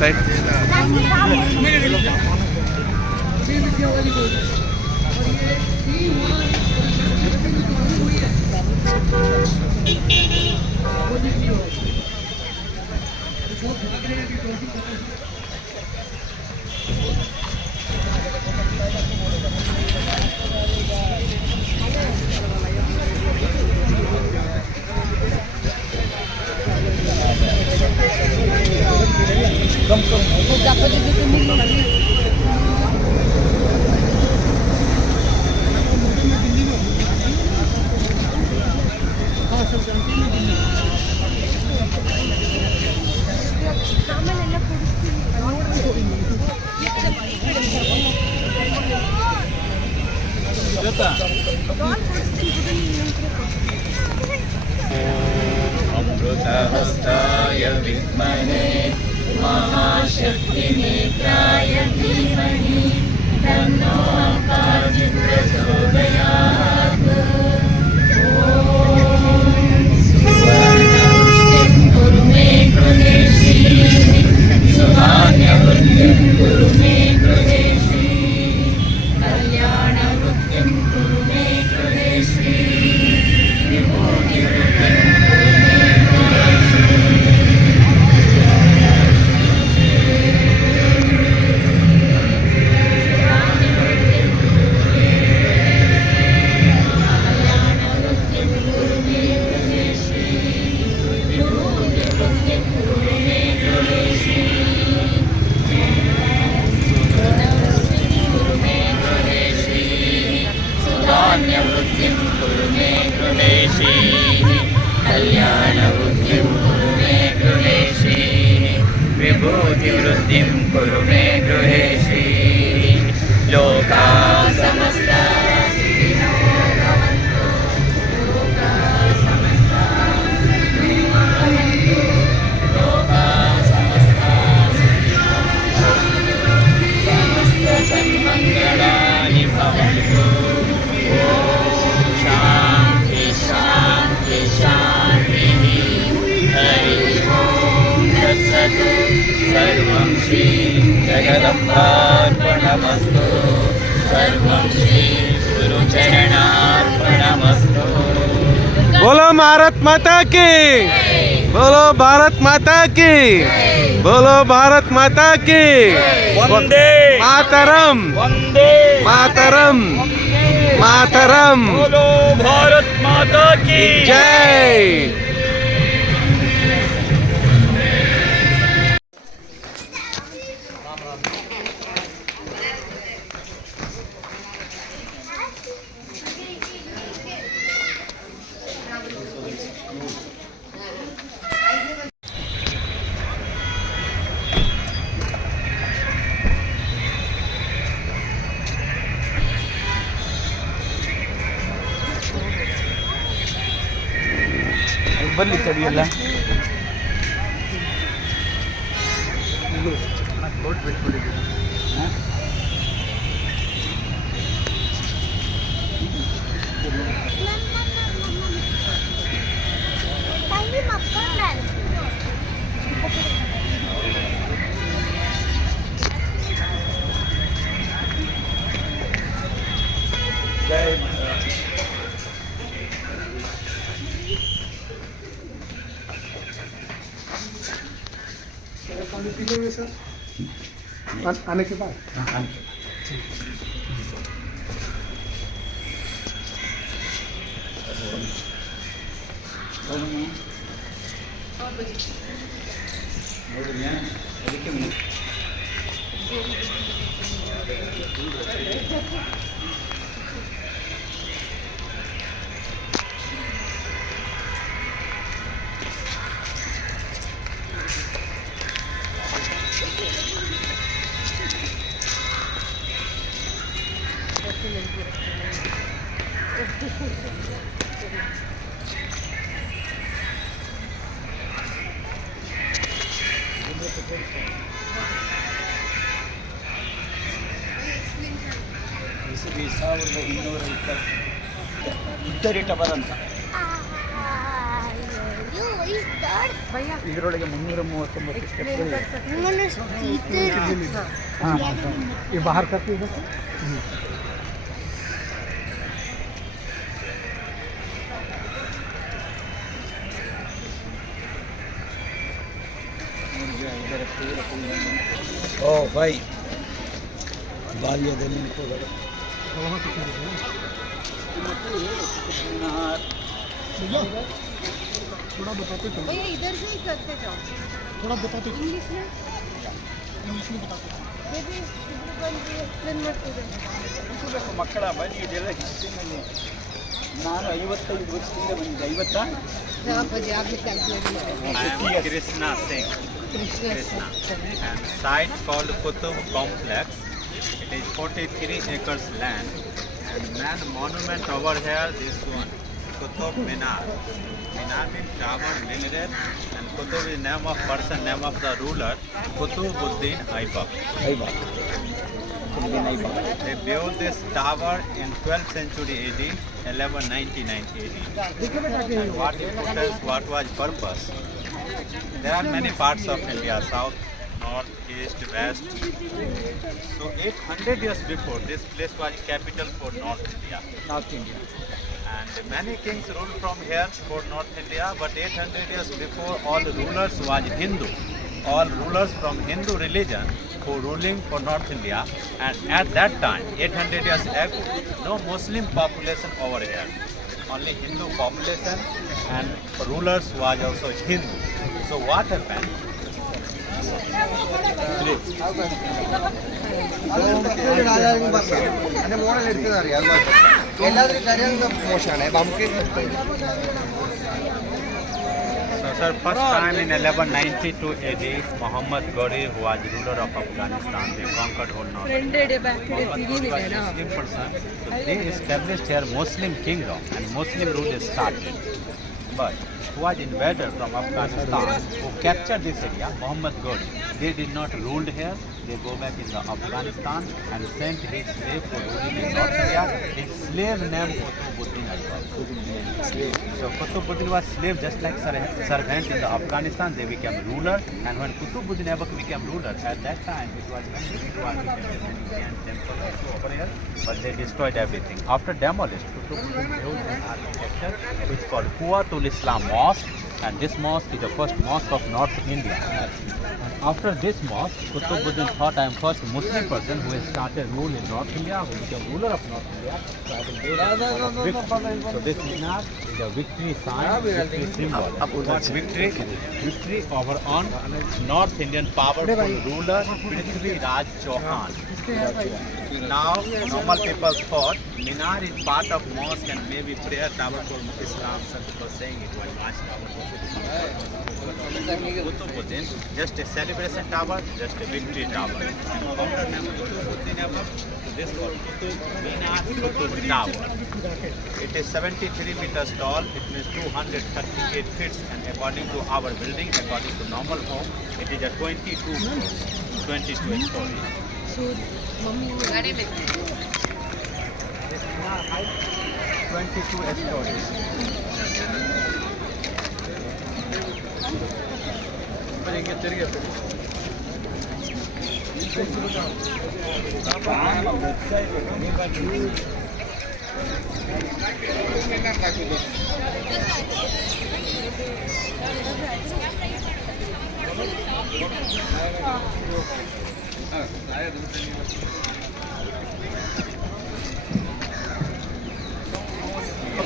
Side. अमृतहस्ताय विद्महे महाशक्तिनेत्राय धीमहि तन्नो प्रचोदयात्। सुवर्णवृष्टिं कुरु मे गृहे श्रीः सुधान्यवृत्तिं कुरु मे गृहे श्रीः कल्याणवृत्तिं कुरु मे गृहे श्रीः विभूतिवृत्तिं धान्यवृत्तिं कुरु मे गृहे श्रीः कल्याणवृत्तिं कुरु मे गृहे श्रीः विभूतिवृत्तिं कुरु मे गृहे श्रीः लोकाः समस्ताः सुखिनो भवन्तु लोकाः समस्ताः सुखिनो भवन्तु लोकाः समस्ताः सुखिनो भवन्तु समस्तसन्मङ्गलानि भवन्तु। शान्ति शान्ति शान्तिः। हरिः ओं तत्सत्। सर्वं श्री जगदम्बार्पणमस्तु। सर्वं श्री गुरुचरणार्पणमस्तु। बोलो भारत माता की, बोलो भारत माता की, बोलो भारत माता की। वंदे मातरम, वंदे मातरम, मातरम। बोलो भारत माता की जय। बल्ली तड़ियಲ್ಲ आने के बाद ಸಾವಿರದ 220 ಇದ್ದರಿ ಟವರ್ ಅಂತ ಇದರೊಳಗೆ 339 ಸ್ಟೆಪ್ಗಳಿವೆ. ये बाहर करती है ಓ ಬೈ ಬಾಲ್ಯದ ನೆನಪುಗಳು. थोड़ा बताते चलो भैया इधर से ही करते जाओ थोड़ा बताते चलो इंग्लिश में बताते बेबी ಬಂದು ಎಕ್ಸ್ಪ್ಲೇನ್ ಮಾಡ್ತಿದ್ದೆ ಬೇಕು ಮಕ್ಕಳ ಬನ್ನಿ ಇದೆಲ್ಲ ಹಿಸ್ಟ್ರಿನಲ್ಲಿ ನಾನು 55 ವರ್ಷದಿಂದ ಬಂದಿದ್ದೆ 50 ಬಜೆ ಆಗ್ಲಿ ಕ್ಯಾಲ್ಕುಲೇಟ್ ಮಾಡಿ I am Krishna Singh. Krishna. And site called Kutub Complex. It is 43 acres land. And man monument over here, this one, Kutub Minar. Minar means tower, minaret. And Kutub is name of person, name of the ruler, Kutubuddin Aibak. They built this tower in 12th century AD, 1199 AD. And what importance, what was purpose? There are many parts of India, south, north, east, west. So 800 years before, this place was capital for North India. North India. And many kings ruled from here for North India, but 800 years before, all rulers was Hindu. All rulers from Hindu religion who ruling for North India, and at that time, 800 years ago, no Muslim population over here. Only Hindu population and rulers was also Hindu. So what happened? Model എടുത്തതറിയാം എല്ലാത്തിനും കാര്യം മോശമാണ് നമുക്ക് So sir, first time in 1192 AD, Muhammad Ghori, who was ruler of Afghanistan, they conquered whole North. Friend back Muhammad Ghori was a Muslim person, so they established here Muslim kingdom and Muslim rule is started. But who was invader from Afghanistan, who captured this area, Muhammad Ghori, they did not rule here. They go back in the Afghanistan and sent his slave for ruling in North India. His slave named Kutubuddin Aibak. So Kutubuddin was slave just like servant in the Afghanistan. They became ruler, and when Kutubuddin Aibak became ruler, at that time it was when Indian temple also over here, but they destroyed everything. After demolished, Kutubuddin built an architecture which is called Quwwatul Islam Mosque, and this mosque is the first mosque of North India. And after this mosque, Kutubuddin thought, I am first Muslim person who has started rule in North India, who became ruler of North India. So I will build a symbol of victory. So this minar is a victory sign, victory symbol. What victory? Victory over on North Indian powerful ruler Prithvi Raj Chauhan. Now, normal people thought minar is part of mosque and maybe prayer tower for Islam. Some people saying it was watchtower. Kutubuddin, just a celebration tower, just a victory tower. And founder name Kutubuddin Aibak, this was Kutub Minar Kutub Tower. It is 73 meters tall, it means 238 feet, and according to our building, according to normal home, it is a 22 floors, 22 stories. So mummy ಗಾಡಿ में This minar height 22 stories.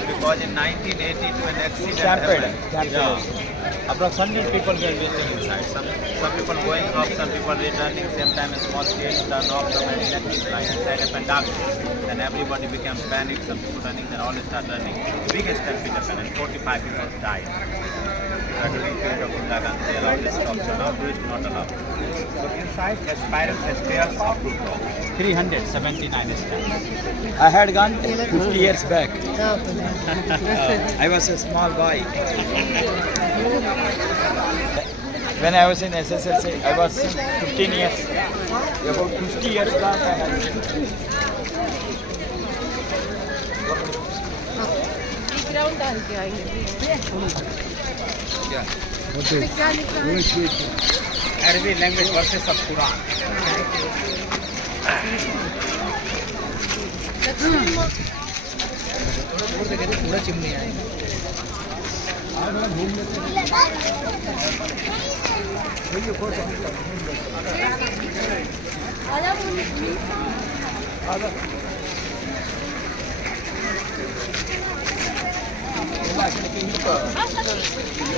Because in 1982 an accident happened. Yeah. Approximately people were waiting inside. Some people going up, some people returning. Same time a small gate turned off from an electric line. That happened darkness. Then everybody became panicked. Some people running, then all started running. Biggest stampede happened and 45 people died. During period of Indira Gandhi allowed this stock, so now it is not allowed. So inside a spiral stairs up to top. 379 steps. I had gone 50 years back. I was a small boy. When I was in SSLC, I was 15 years. About 50 years back, I had. Ground डाल के आएंगे क्या लिखा है Arabic language verses of Quran.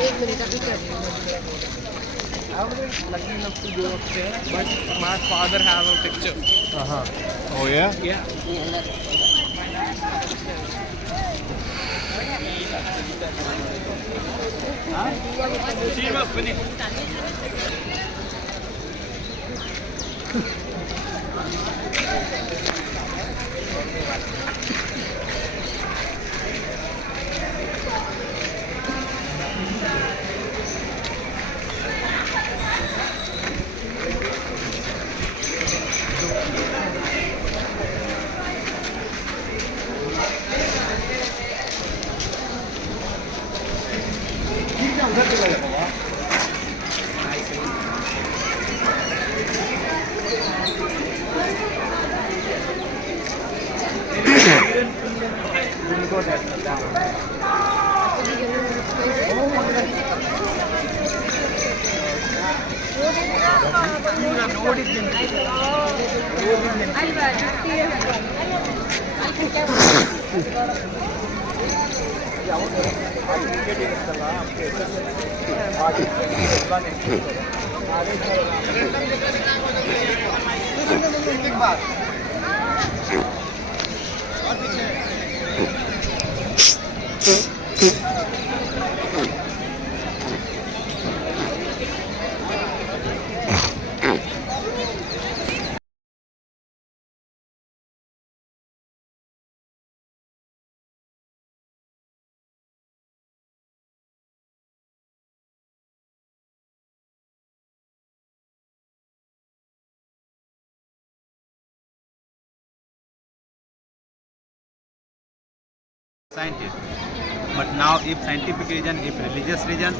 एक minute अभी कर रही हूँ I was lucky enough to go up there, but my father have a picture. Oh yeah? Yeah. Scientist. But now if scientific reason, if religious reason,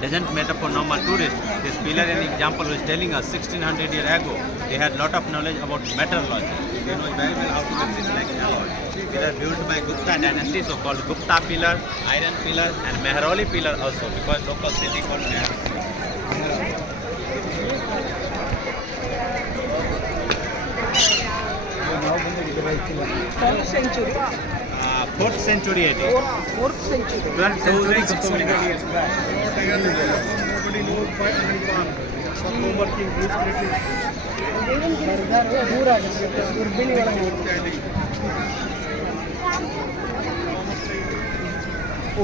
doesn't matter for normal tourists. This pillar and example was telling us 1600 years ago, they had lot of knowledge about metallurgy. They know very well how to make this like alloy. They are built by Gupta dynasty, so called Gupta pillar, iron pillar and Mehroli pillar also, because local city called Mehroli. Fourth century AD. Fourth century. 12,600 years back. Nobody knows why some working groups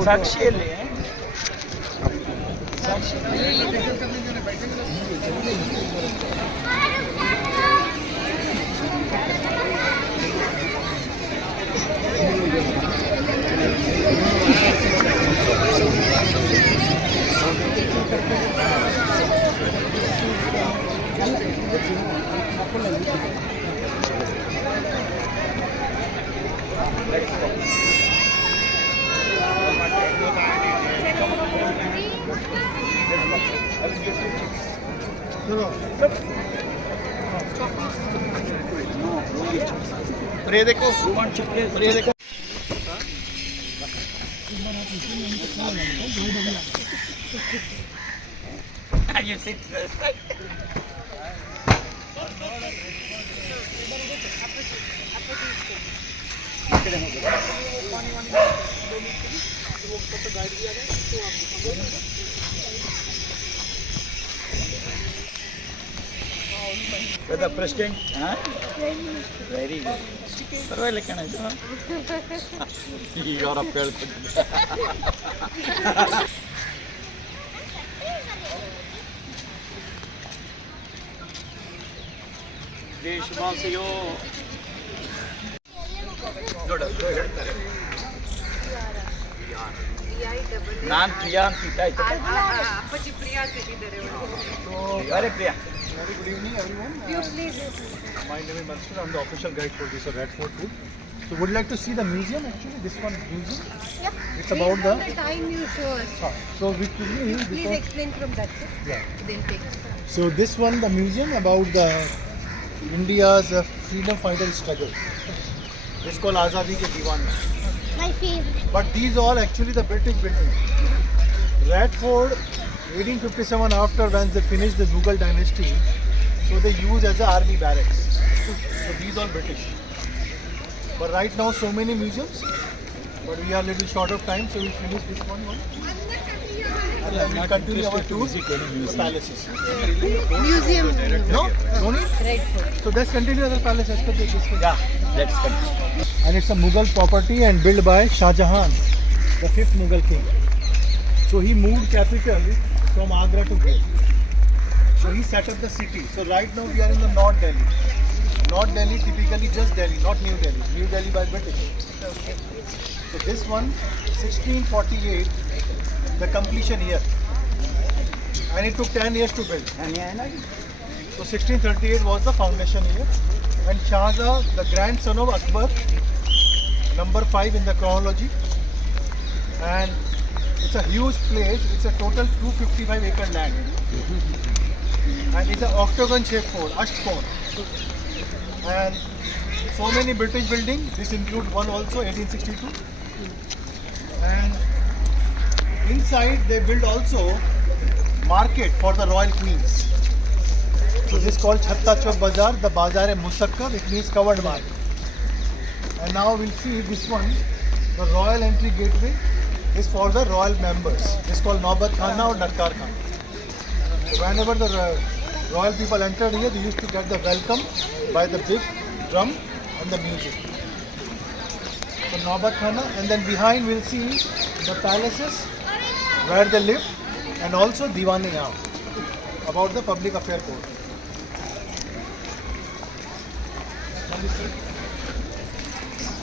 ಸಾಕ್ಷಿಯಲ್ಲಿ प्रे देखो प्रे देखो The president, huh? Very good. ಪರವಾಗಿಲ್ಲ ಕಣ ಇದು ಈಗ ಅವರಪ್ಪ ಹೇಳ್ತಿದ್ದೆ ನಾನು ಪ್ರಿಯಾ ಅಂತ ಇಟ್ಟಾಯ್ತು. ಅಪ್ಪಾಜಿ ಪ್ರಿಯಾ ಅಂತ ಇಟ್ಟಿದ್ದಾರೆ ಅರೆ Priya. Good evening, everyone. My name is Mansur. I'm the official guide for this Radford tour. So, would you like to see the museum? Actually, this one museum. It's about the. time you show us. So, we quickly. Please explain from that. Sir. Yeah. Then take. So, this one, the museum about the India's freedom fighter struggle. It's called Azadi Ke Diwan. My favorite. But these all actually the British buildings. Radford, 1857, after when they finished the Mughal dynasty, so they use as an army barracks. So these all British. But right now so many museums, but we are little short of time, so we finish this one. And then we continue our tour to the palaces. Museum. No? No need? Right. So let's continue other palaces. Yeah, let's continue. And it's a Mughal property and built by Shah Jahan, the 5th Mughal king. So he moved capital from Agra to Delhi. So he set up the city. So right now we are in the North Delhi. North Delhi, typically just Delhi, not New Delhi. New Delhi by British. So this one, 1648, the completion year. And it took 10 years to build. So 1638 was the foundation year. And Shahjahan, the grandson of Akbar, number 5 in the chronology. And it's a huge place. It's a total 255 acre land. And it's an octagon shaped fort, Ashford. And so many British buildings. This includes one also, 1862. And inside they built also market for the royal queens. So this is called Chhatta Chowk Bazaar, the Bazar-e-Musakkar, it means covered market. And now we'll see this one, the royal entry gateway is for the royal members. It's called Naubat Khana or Natkar Khana. So whenever the royal people entered here, they used to get the welcome by the big drum and the music. So Naubat Khana, and then behind we'll see the palaces where they live, and also Diwan-e-Aam, about the public affair court.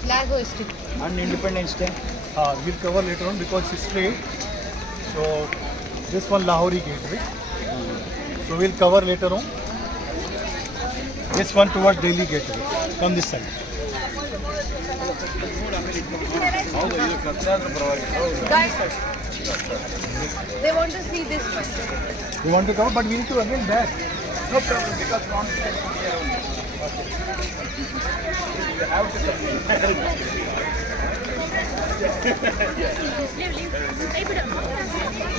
Flag hoisting. And Independence Day. We'll cover later on because it's straight. So this one Lahori gateway. So we'll cover later on. This one towards Delhi gateway. Come this side. Guys, they want to see this one. We want to cover, but we need to again back. No problem, because confidence is there only. You have to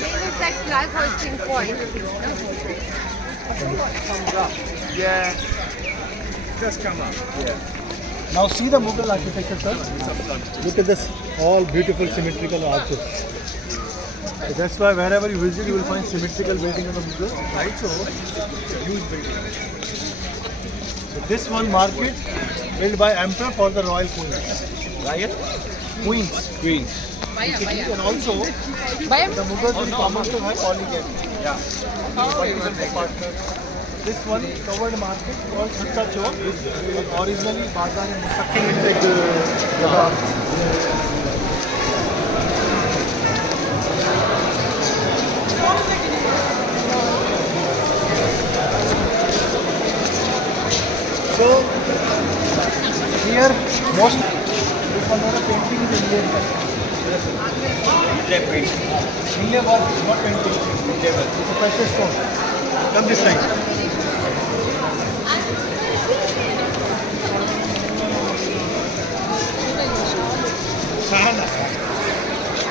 Where is that flag hoisting point? Yeah. Just come up. Now see the Mughal architecture, sir. Look at this, all beautiful symmetrical arches. So that's why wherever you visit, you will find symmetrical building in the Mughal. Also, huge building. So this one market built by emperor for the royal queens. Right? Queens. And also, the Mughals will common to have polygamy. Yeah. This one covered market called Chhatta Chowk. Originally, Bazar-e-Musakkar. So here most this one of the painting is Indian. Indian work, not painting. It's a precious stone. Come this side. Sahana.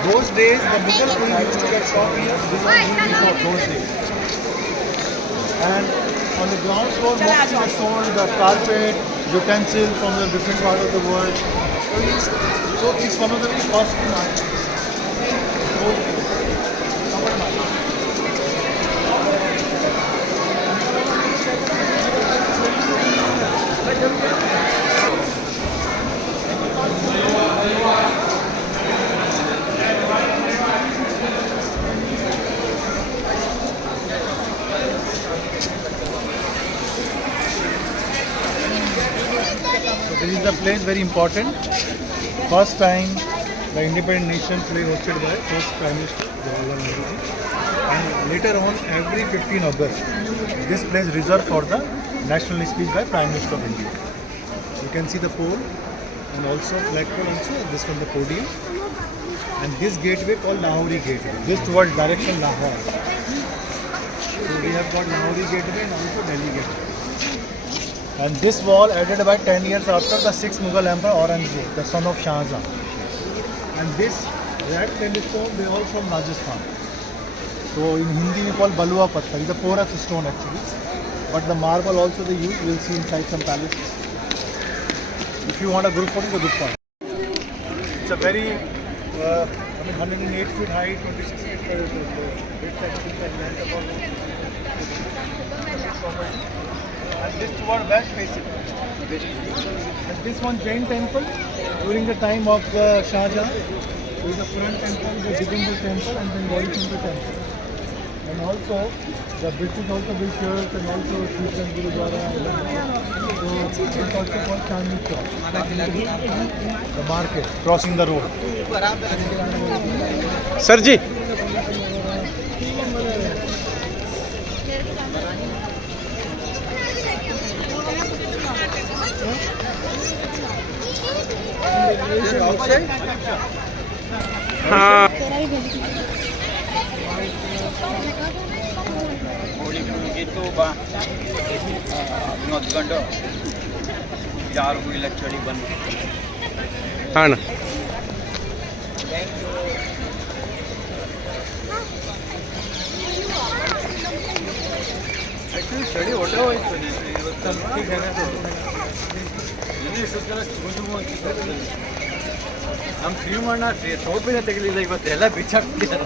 Those days the Mughal queen used to get shot here. This was beauty shop those days. And on the ground floor, mostly they sold the carpet, utensil from the different part of the world. So it's one of the very costly markets. Covered market. place very important. First time the independent nation flag hosted by first Prime Minister Jawaharlal Nehru ji. And later on, every 15 August, this place reserved for the national speech by Prime Minister of India. You can see the pole and also flagpole also. This one the podium. And this gateway called Lahori Gateway. This towards direction Lahore. So we have got Lahori Gateway and also Delhi Gateway. And this wall added by 10 years after the 6th Mughal Emperor Aurangzeb, the son of Shah Jahan. And this red sandstone, they all from Rajasthan. So in Hindi we call Balua Patthar. It's a porous stone actually. But the marble also they use. We'll see inside some palaces. If you want a good photo, it's a good point. It's a very 108 feet high, 26 feet and this toward west facing. And this one Jain temple during the time of Shah Jahan. There is a front temple, the Digambur temple and then Gauri-Chandra temple. And also the British also built church and also Shri Gurudwara. So it's also called Chandni Chowk. The market crossing the road. Sir ji हाँ ಮುಗೀತು ಬಾ ಇನ್ನೂ 10 ಗಂಟೆ ಯಾರಿಗೂ ಇಲ್ಲ ಚಳಿ ಬಂದು हाँ ना ಆ್ಯಕ್ಚುಲಿ ಚಳಿ ಹೊಟ್ಟೆ ಹೋಯ್ತು ಇವತ್ತು ಇನ್ನೂ ಇಷ್ಟೊತ್ತೆಲ್ಲ ನಮ್ಮ ಶ್ರೀಮಣ್ಣ ಸೋಪಿನ ತೆಗಲಿಲ್ಲ ಇವತ್ತು ಎಲ್ಲ ಬಿಚ್ಚಾಕ್ಬಿಟ್ಟಿದ್ದಾರೆ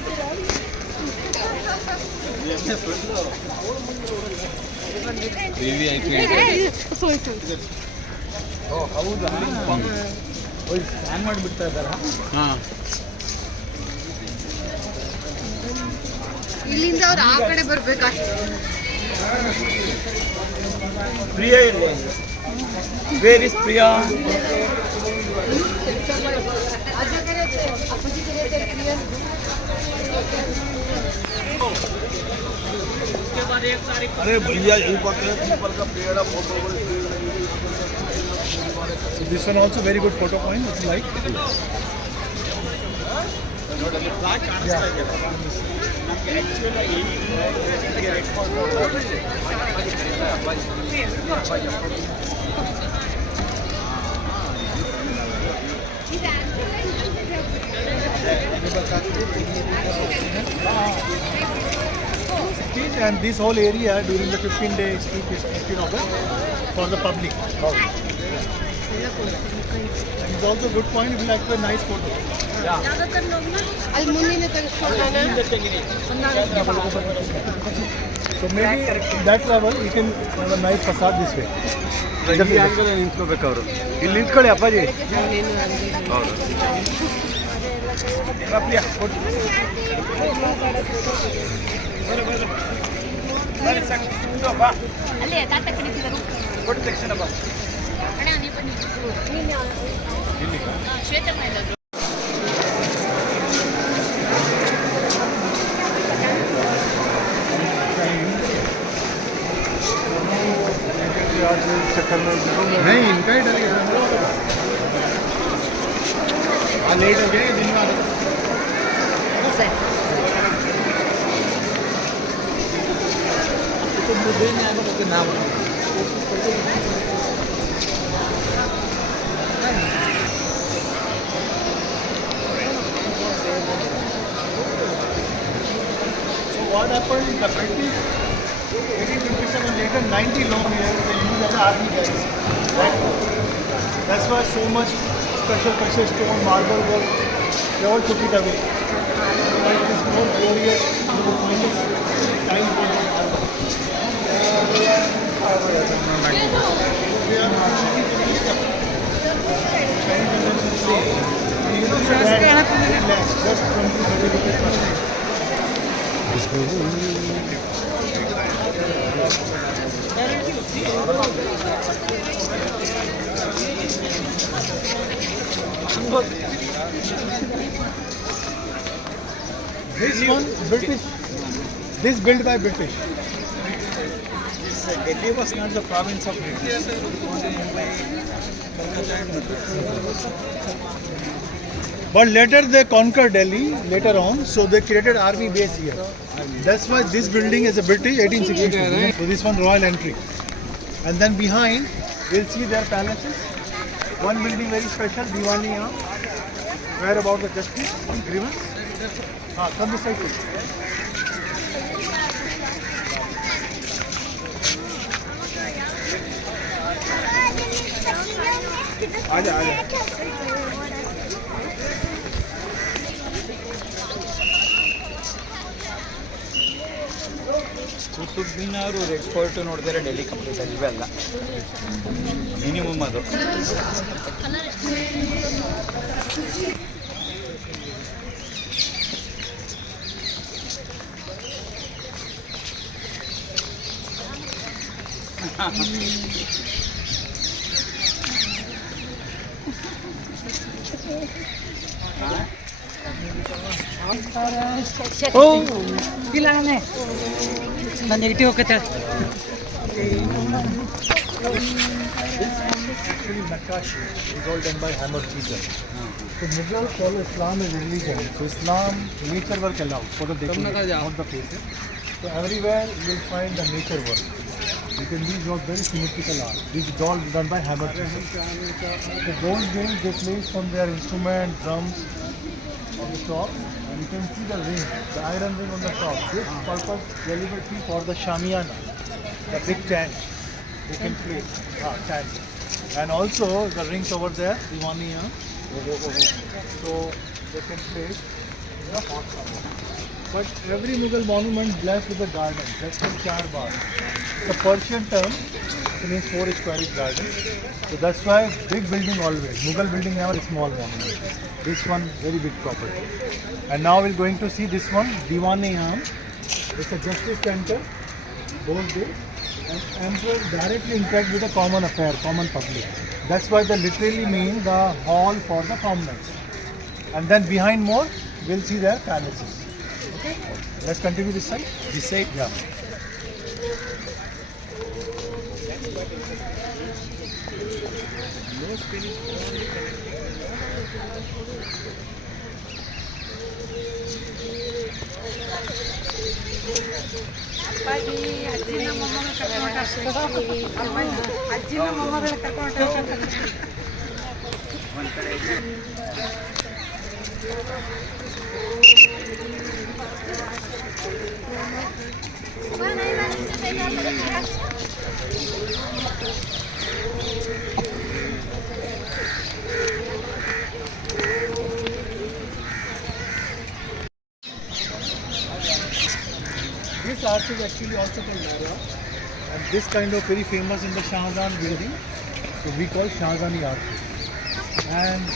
ಹೌದಾ ಸ್ಕ್ಯಾನ್ ಮಾಡಿಬಿಡ್ತಾ ಇದ್ದಾರಾ ಹಾಂ ಇಲ್ಲಿಂದ ಅವ್ರು ಆ ಕಡೆ ಬರ್ಬೇಕಷ್ಟೇ. ಪ್ರಿಯಾ ಇಲ್ಲ ವೇರ್ ಇಸ್ ಪ್ರಿಯಾ अरे भैया यही पकड़े पीपल का पेड़ photo So this one also very good photo point if you like. And this whole area during the 15-day speech is 15 August for the public. And it's also a good point if you like a nice photo. ಅಲ್ಲಿ ಮುಂದಿನ ತೆಗೆಸ್ಕೊಳ್ಳೋಣ. So maybe in that level you can have a nice facade this way. ಈ angle ನಿಂತ್ಕೋಬೇಕು ಅವರು ಇಲ್ಲಿ ನಿಂತ್ಕೊಳ್ಳಿ ಅಪ್ಪಾಜಿ ಹೌದು ಅಲ್ಲೇ ತಾತ ಕಡಿತಿದ್ರು ಕೊಟ್ಟು ತಕ್ಷಣ ಬಾ ಅಣ್ಣ ನೀವು ಬನ್ನಿ ಶ್ವೇತಮ್ಮ ಎಲ್ಲಾದ್ರು नहीं इनका ही डर लेट हो गया दिन में ಸರಿ So what happened? The British 1857 later 90 long years they used as army guys. That's why so much special precious stone, marble work, they all took it away. It is more glorious, more famous time for the army. Just 20-30 rupees per day. This one British. This built by British. Delhi was not the province of British. But later they conquered Delhi later on, so they created army base here. That's why this building is a British 1862. So this one royal entry. And then behind we'll see their palaces. One building very special, Diwani Aam. Where about the justice? Grievance? Come this side please. आजा Qutub Minar red fort ನೋಡಿದ್ರೆ Delhi complete ಆಗಿ ಇವೆಲ್ಲ minimum ಅದು. ನಾನು negative ಹೋಗತ್ತೆ. Actually Nakashi is all done by Hammer Chisel. So Mughals follow Islam as religion. So Islam, nature work allowed for the decoration, not the faces. So everywhere you will find the nature work. You can these was very symmetrical art. These dolls done by Hammer Chisel. So those days they placed from their instrument, drums on the top. And you can see the ring, the iron ring on the top. This purpose deliberately for the Shamiana, the big tent. They can place tent. And also the rings over there, Diwaniya. So they can place the hot summer. But every Mughal monument blessed with a garden. That's called Char Bagh. The Persian term, it means 4 square garden. So that's why big building always. Mughal building never a small monument. This one very big property. And now we're going to see this one, Diwan-e-Am. It's a justice center, those days. And emperor directly interact with the common affair, common public. That's why they literally mean the hall for the commoners. And then behind more, we'll see their palaces. Okay? Let's continue this side. This side? Yeah. ಅಜ್ಜಿನ ಮೊಮ್ಮಗಳ ಕರ್ಕೊಂಡು This arch is actually also called Nara, and this kind of very famous in the Shahjahan building, so we call Shahjahani arch. And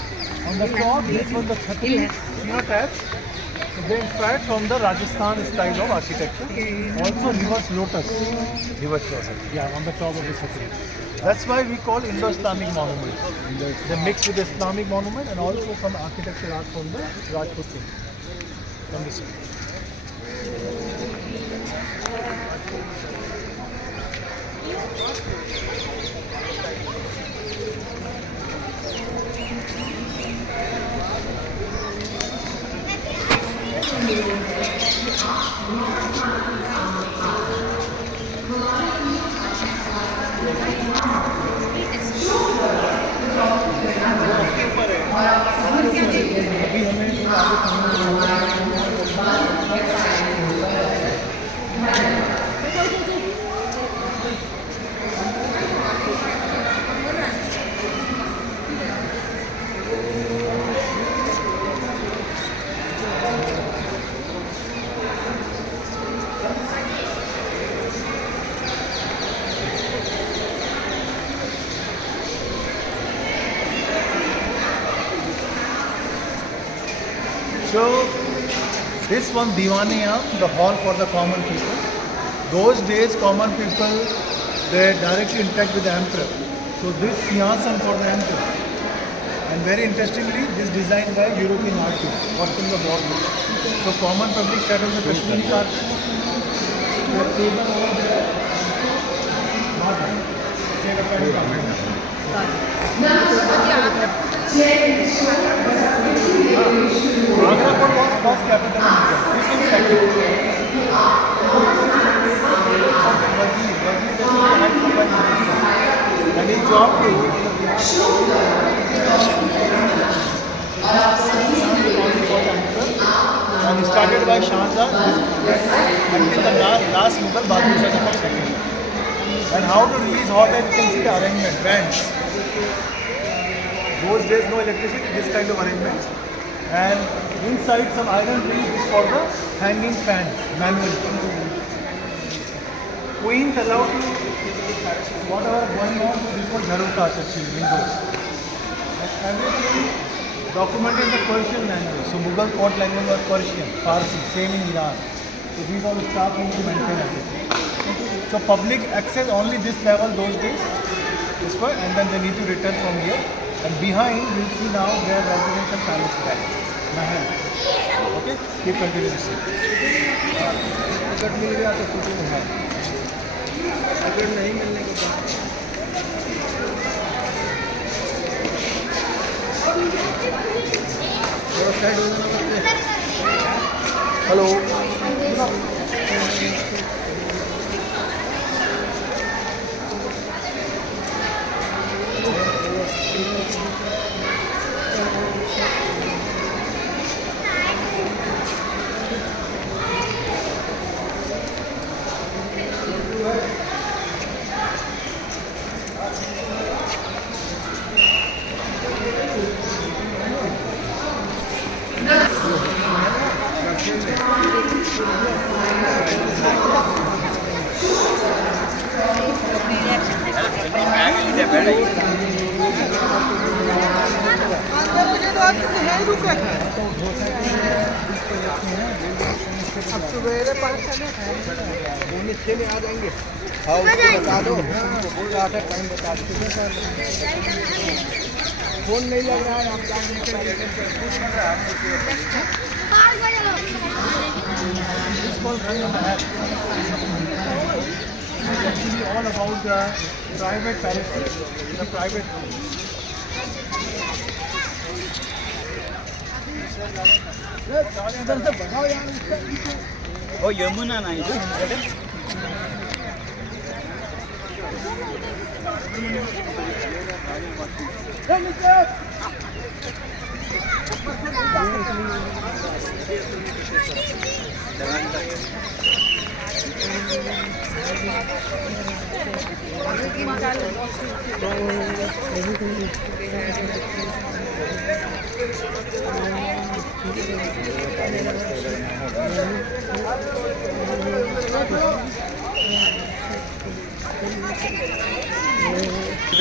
on the top, this was the Chhatri cenotaph. So they inspired from the Rajasthan style of architecture. Also reverse lotus. Reverse lotus. Yeah, on the top of the Chhatri. That's why we call Indo-Islamic monuments. They mix with the Islamic monument and also some architectural art from the Rajput king. From this side. So this one Diwan-e-Am, the hall for the common people. Those days common people, they directly interact with the emperor. So this Singhasan for the emperor. And very interestingly, is designed by European artists, watching the wall. So common public sat on the Kashmiri carpet. The table over there, not that. Set up by the carpet. Agra Fort was first capital of India. This is second. And his job to and started by Shah Jahan until the last Mughal Bahadur Shah Jahan second. And how to release hot air, you can see the arrangement, bands. Those days no electricity, this kind of arrangement. And inside some iron rings for the hanging fan, manual. Queens allowed to whatever going on, this was Jharokas actually, windows. And everything documented in the Persian language. So Mughal court language was Persian, Farsi, same in Iran. So these are the staff who maintain everything. So public access only this level those days, this way, and then they need to return from here. And behind we'll see now their residential palace back. Mahal. Okay? Keep continuing to see. Ticket मिल गया तो shooting है, ticket नहीं मिलने के बाद थोड़ा side हो जाना पड़ता है। हेलो अब सवेरे 6 में आ जाएंगे। हाँ उसको बता दो, बोल रहा था टाइम बता दो। फोन नहीं लग रहा है, आप actually all about the private palaces, the private rooms. Oh, Yamuna nice.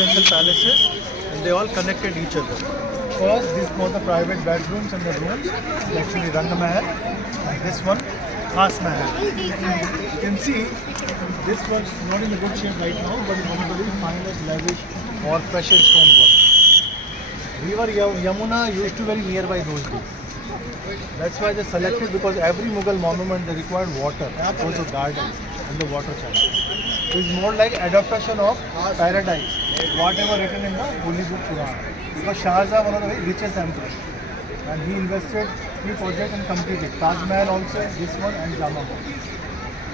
Residential palaces, and they all connected each other. First, this was the private bedrooms and the rooms, actually Rang Mahal, and this one, Khas Mahal. You can see this was not in a good shape right now, but it's one of the very finest, lavish or precious stone work. River Yamuna used to be very nearby those days. That's why they selected, because every Mughal monument they required water, also gardens and the water channel. So it's more like adaptation of paradise, whatever written in the Holy Book Quran. Because Shah Jahan, one of the very richest emperors, and he invested 3 projects and completed Taj Mahal also, this one and Jama Masjid.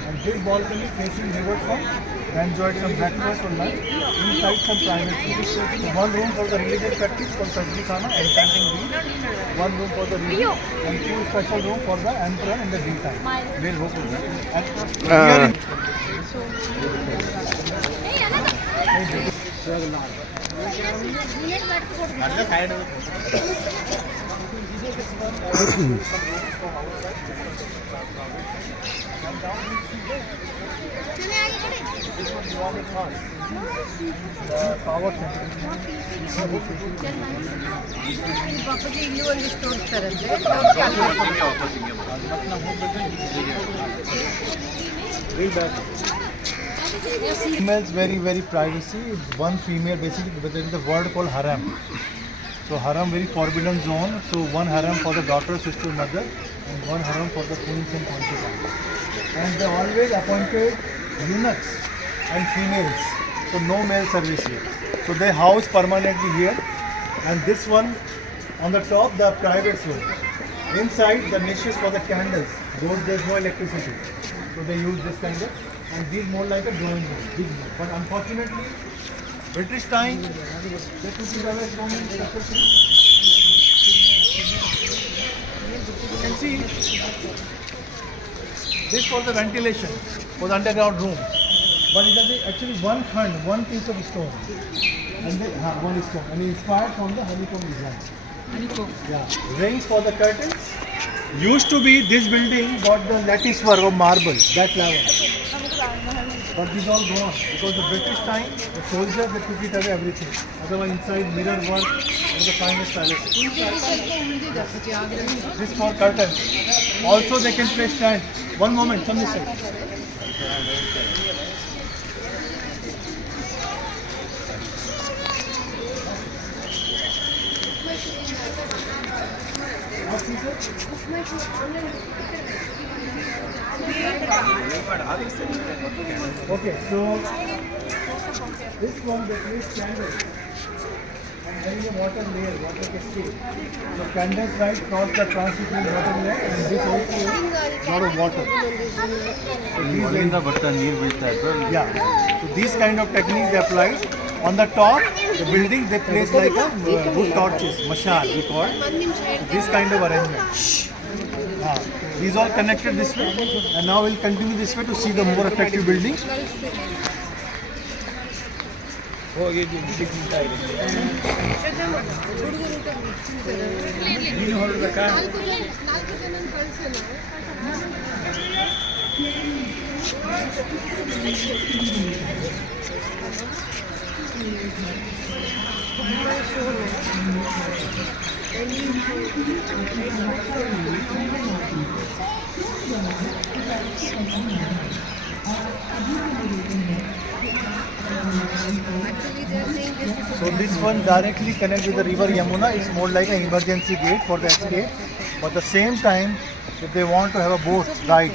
And this balcony facing river front, they enjoyed some breakfast or lunch, inside some private rooms. So one room for the religious practice called Tajri Khana, enchanting bees, one room for the religion, and 2 special rooms for the emperor in the daytime. We'll hope for that. And power center. ಪಾಪಜಿ ಇಲ್ಲಿ ಒಂದಿಷ್ಟು ತೋರಿಸ್ತಾರಂತೆ Females very privacy. One female basically, but there is a word called harem. So harem very forbidden zone. So one harem for the daughter, sister, mother, and one harem for the queens and concubines. And they always appointed eunuchs and females. So no male service here. So they house permanently here. And this one on the top, the private room. Inside the niches for the candles. Those there's no electricity. So they use this kind of, and these more like a drawing room, big room. But unfortunately, British time, they took it away from me. You can see this for the ventilation, for the underground room. But it is actually one khand, one piece of stone. And they, one stone. And inspired from the honeycomb design. Honeycomb? Yeah. Rings for the curtains. Used to be this building got the lattice work of marble, that level. But these all gone because the British time, the soldiers they took it away everything. Otherwise inside mirror work, one of the finest palaces. This for curtains. Also they can place stand. One moment, come this side. Okay, so this one they place candles and there is a water layer, water cascade. So candles right cross the translucent water layer and this also is lot of water. So yeah, so these kind of techniques they apply. On the top, the building they place like a wood torches, mashal we call it. This kind of arrangement. These all connected this way, and now we'll continue this way to see the more attractive building. So this one directly connects with the river Yamuna. It's more like an emergency gate for the escape. But at the same time, if they want to have a boat ride,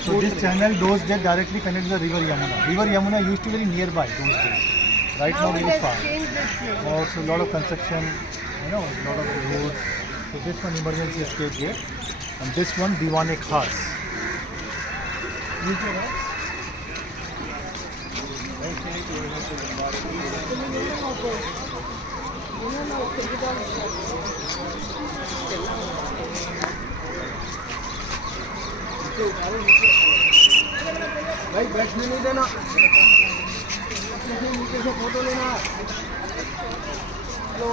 so this channel doors they directly connect the river Yamuna. River Yamuna used to be very nearby those days. Right now very far. Also a lot of construction, a lot of roads. So this one emergency escape gate, and this one Diwan Khas. भाई बैठने नहीं देना नीचे से photo लेना hello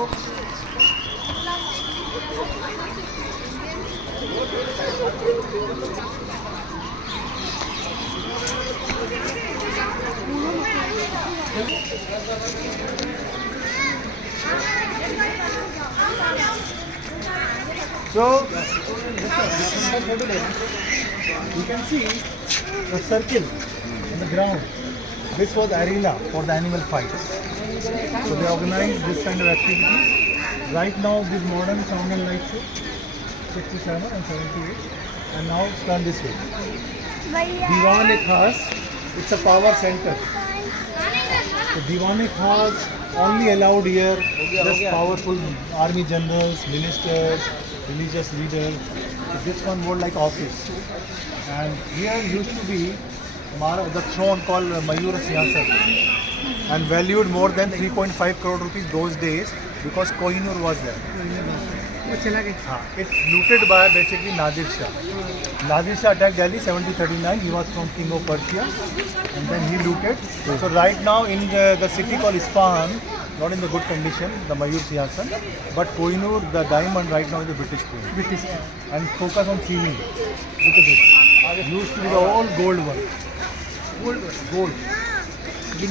So, you can see the circle on the ground. This was arena for the animal fights. So they organized this kind of activities. Right now, this modern sound and light show, 67 and 78, and now it's done this way. Diwan-e-Khas, it's a power center. So Diwan-e-Khas only allowed here just powerful army generals, ministers, religious leaders. So this one was like office. And here used to be the throne called Mayur Siyasat and valued more than 3.5 crore rupees those days because Kohinoor was there. It's looted by basically Nadir Shah. Nadir Shah attacked Delhi 1739. He was from King of Persia and then he looted. So right now in the city called Isfahan, not in the good condition, the Mayur Siyasat, but Kohinoor, the diamond right now is the British Queen. And focus on sealing. Look at this. It used to be the old gold one. Gold.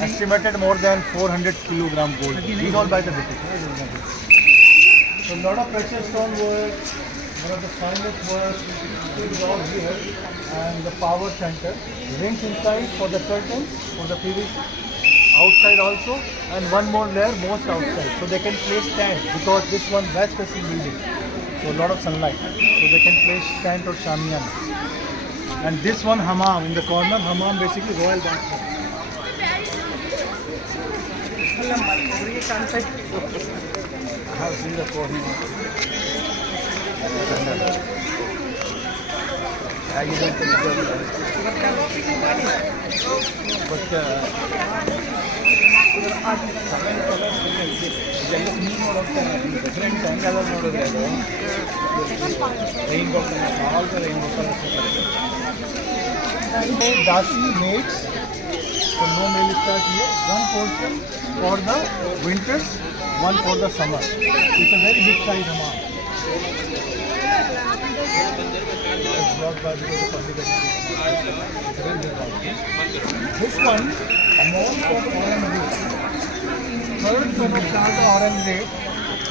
Estimated more than 400 kilogram gold. These all by the British. So a lot of precious stone work, one of the finest work is all here, and the power center. Rings inside for the curtains, for the PVC. outside also, and one more layer most outside. So they can place tent because this one west facing building, so a lot of sunlight. So they can place tent or shamiyan. And this one hammam in the corner. Hammam basically royal bathroom. Sunset. I have seen the corner. Different angle ನೋಡಿದ್ರೆ ಅದು rain all the rain Dasi mates, so no male stars here. One portion for the winters, one for the summer. It's a very big size hammam. It's brought by because of public education. This one, more for Aurangzeb. Third son of Shah Aurangzeb,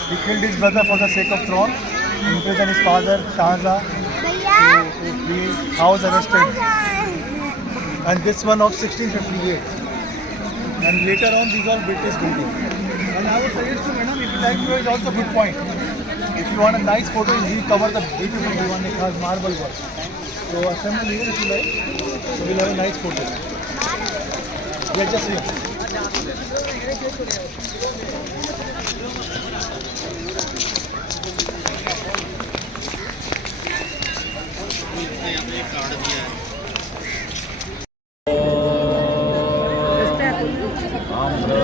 he killed his brother for the sake of throne, imprisoned his father Shahjahan, who he house arrested. And this one of 1658. And later on, these are British buildings. And I would suggest to madam, if you like to, is also a good point. If you want a nice photo, you cover the beautiful one. It has marble work. So assemble here if you like. So we'll have a nice photo. Yeah, just here.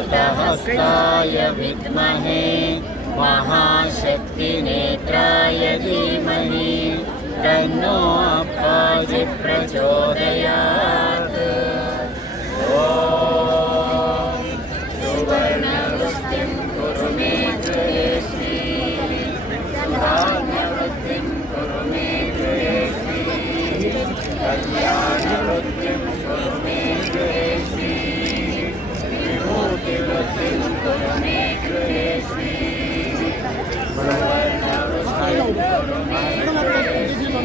अमृतहस्ताय विद्महे महाशक्तिनेत्राय धीमहि तन्नो अप्पाजि प्रचोदयात्। ॐ सुवर्णवृत्तिं कुरु मे गृहेष्मि सुधान्यवृत्तिं कुरु मे गृहेष्मि कल्याणवृत्तिं कुरु मे गृहेष्मि विभूतिवृत्तिं कुरु मे गृहेष्मि सुवर्णवृत्तिं कुरु मे गृहेष्मि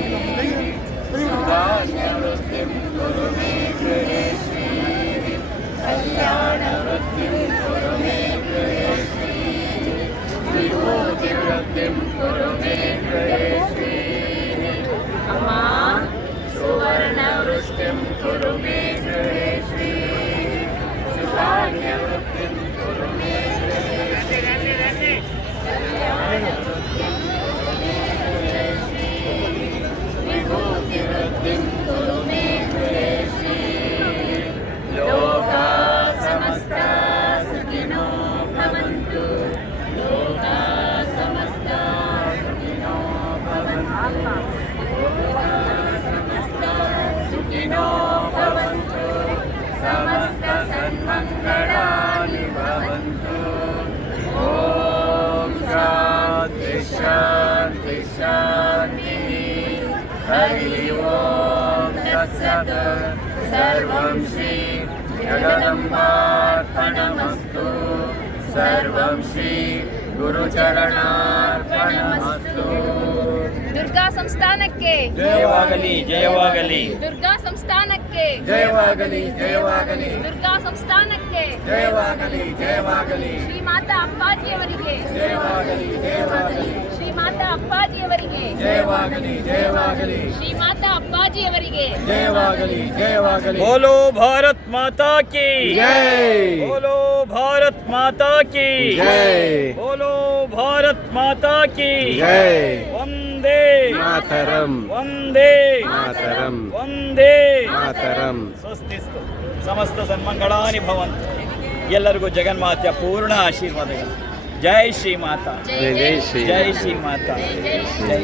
सुधान्यवृत्तिं कुरु मे गृहेष्मि कल्याणवृत्तिं कुरु मे गृहेष्मि विभूतिवृत्तिं कुरु मे गृहेष्मि अम्मा सुवर्णवृत्तिं कुरु मे गृहेष्मि सुधान्यवृत्तिं कुरु मे गृहेष्मि कल्याणवृत्तिं कुरु मे गृहेष्मि विभूतिवृत्तिं कुरु मे गृहेष्मि लोका समस्ता सुखिनो भवन्तु लोका समस्ता सुखिनो भवन्तु लोका समस्ता सुखिनो भवन्तु समस्त सन्मङ्गलानि भवन्तु ॐ शान्ति शान्ति शान्तिः हरि ओम तत्सत् सर्वं श्री जगदम्बार्पणमस्तु सर्वं श्री गुरुचरणार्पणमस्तु। ದುರ್ಗಾ ಸಂಸ್ಥಾನಕ್ಕೆ ಜಯವಾಗಲಿ ಜಯವಾಗಲಿ ದುರ್ಗಾ ಸಂಸ್ಥಾನಕ್ಕೆ ಜಯವಾಗಲಿ ಜಯವಾಗಲಿ ದುರ್ಗಾ ಸಂಸ್ಥಾನಕ್ಕೆ ಜಯವಾಗಲಿ ಜಯವಾಗಲಿ ಶ್ರೀ ಮಾತಾ ಅಪ್ಪಾಜಿಯವರಿಗೆ ಜಯವಾಗಲಿ ಜಯವಾಗಲಿ ಶ್ರೀ ಮಾತಾ ಅಪ್ಪಾಜಿಯವರಿಗೆ ಜಯವಾಗಲಿ ಜಯವಾಗಲಿ ಶ್ರೀ ಮಾತಾ ಅಪ್ಪಾಜಿಯವರಿಗೆ ಜಯವಾಗಲಿ ಜಯವಾಗಲಿ बोलो भारत माता की जय बोलो भारत माता की जय बोलो भारत माता की जय वंदे मातरम वंदे मातरम वंदे मातरम ಸ್ವಸ್ತಿಸ್ತು ಸಮಸ್ತ ಸನ್ಮಂಗಳಾನಿ ಭವಂತು. ಎಲ್ಲರಿಗೂ ಜಗನ್ಮಾತೆಯ ಪೂರ್ಣ ಆಶೀರ್ವಾದಗಳು. ಜೈ ಶ್ರೀ ಮಾತಾ जय जय श्री ಜೈ ಶ್ರೀ ಮಾತಾ ಜೈ